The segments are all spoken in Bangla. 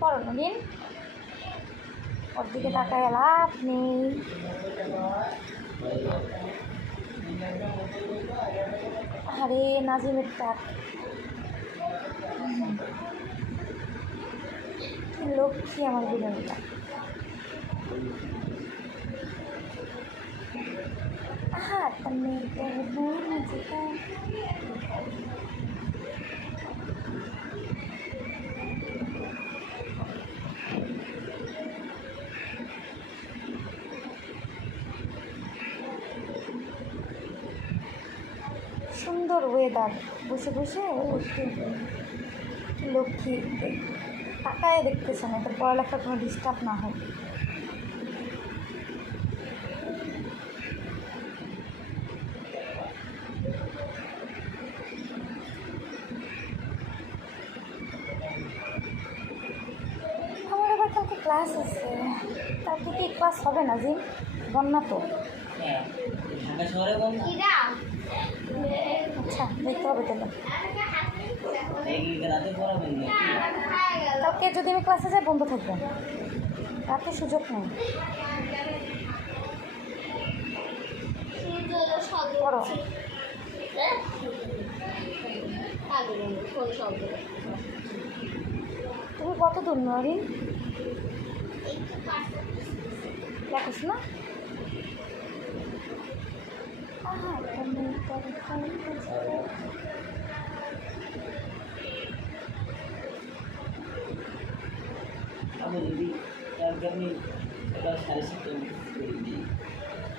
পড়ো নবীন ওর দিকে তাকায় লাভ নেই আরে নাজিমের টাক হুম। লক্ষ্মী আমার বিড়ালটা আহা তুমি তো নিজেটা সুন্দর ওয়েদার বসে বসে লক্ষ্মী তাকায় দেখতেছে না তো পড়ালেখার কোনো ডিস্টার্ব না হয় আমার আবার কালকে ক্লাস আছে। কালকে কি ক্লাস হবে না জিম বন্যা তো। হ্যাঁ ঢাকা শহরে বন্ধ আচ্ছা দেখতে হবে তাহলে কালকে যদি আমি ক্লাসে যাই, বন্ধ থাকবে। রাতে সুযোগ নেই। তুমি কত দূর নরিন লেখাস না আহা, তুমি পরীক্ষায় বসবে। আমি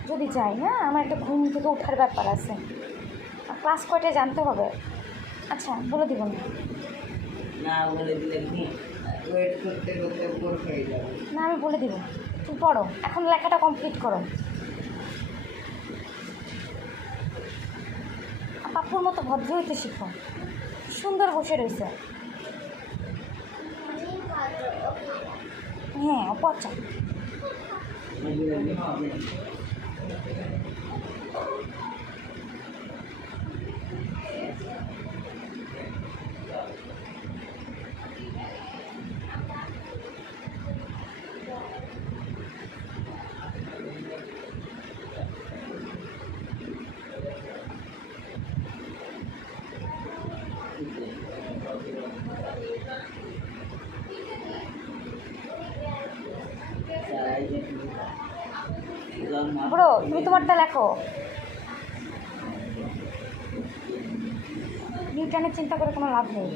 যদি যাই না আমার একটা ঘুম থেকে ওঠার ব্যাপার আছে। ক্লাস কয়টায় জানতে হবে? আচ্ছা বলে দিব না। না বলে দিলে ওয়েট করতে করতে বোর হয়ে যাবে। না আমি বলে দিব। তুমি পড়ো। এখন লেখাটা কমপ্লিট করো। পাপুর মতো ভদ্র হইতে শিখো। সুন্দর বসে রয়েছে হ্যাঁ পচা ব্রো তুমি তোমারটা লেখো। নিউটনের চিন্তা করে কোনো লাভ নেই।